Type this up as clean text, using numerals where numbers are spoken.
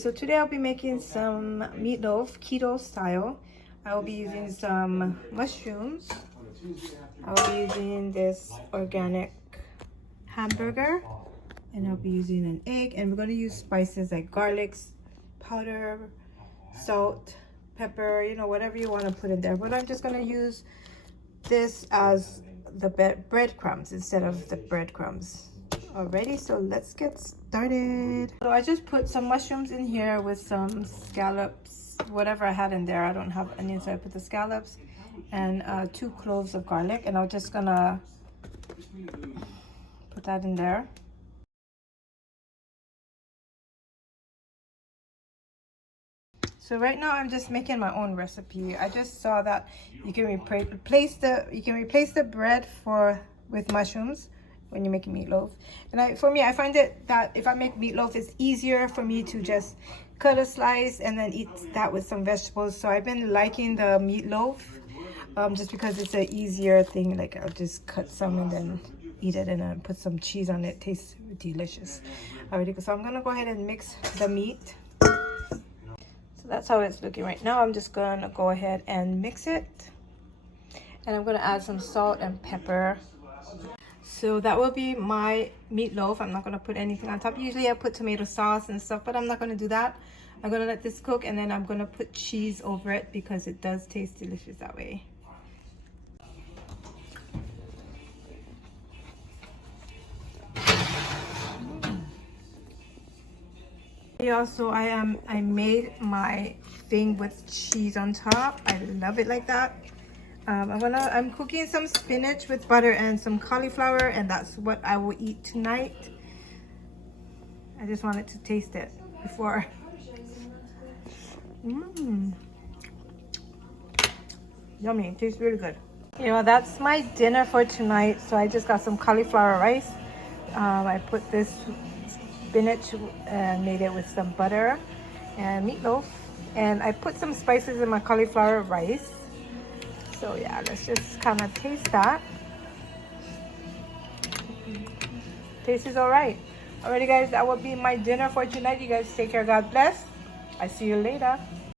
So today I'll be making some meatloaf, keto style. I will be using some mushrooms. I'll be using this organic hamburger, and I'll be using an egg, and we're going to use spices like garlic powder, salt, pepper, you know, whatever you want to put in there. But I'm just going to use this as the breadcrumbs instead of the breadcrumbs. Alrighty, so let's get started. So I just put some mushrooms in here with some scallops, whatever I had in there. I don't have onions, so I put the scallops and 2 cloves of garlic, and I'm just gonna put that in there. So right now I'm just making my own recipe. I just saw that you can replace the bread with mushrooms when you're making meatloaf. And for me, I find it that if I make meatloaf, it's easier for me to just cut a slice and then eat that with some vegetables. So I've been liking the meatloaf just because it's an easier thing. Like I'll just cut some and then eat it, and then put some cheese on it. Tastes delicious. Alrighty, so I'm gonna go ahead and mix the meat. So that's how it's looking right now. I'm just gonna go ahead and mix it, and I'm gonna add some salt and pepper. So that will be my meatloaf. I'm not gonna put anything on top. Usually I put tomato sauce and stuff, but I'm not gonna do that. I'm gonna let this cook, and then I'm gonna put cheese over it because it does taste delicious that way. Also, I made my thing with cheese on top. I love it like that. I'm cooking some spinach with butter and some cauliflower, and that's what I will eat tonight. I just wanted to taste it before. Yummy, it tastes really good. You know, that's my dinner for tonight. So I just got some cauliflower rice. I put this spinach and made it with some butter and meatloaf, and I put some spices in my cauliflower rice. So yeah, let's just kind of taste that. Taste is all right. Alrighty guys, that will be my dinner for tonight. You guys take care. God bless. I see you later.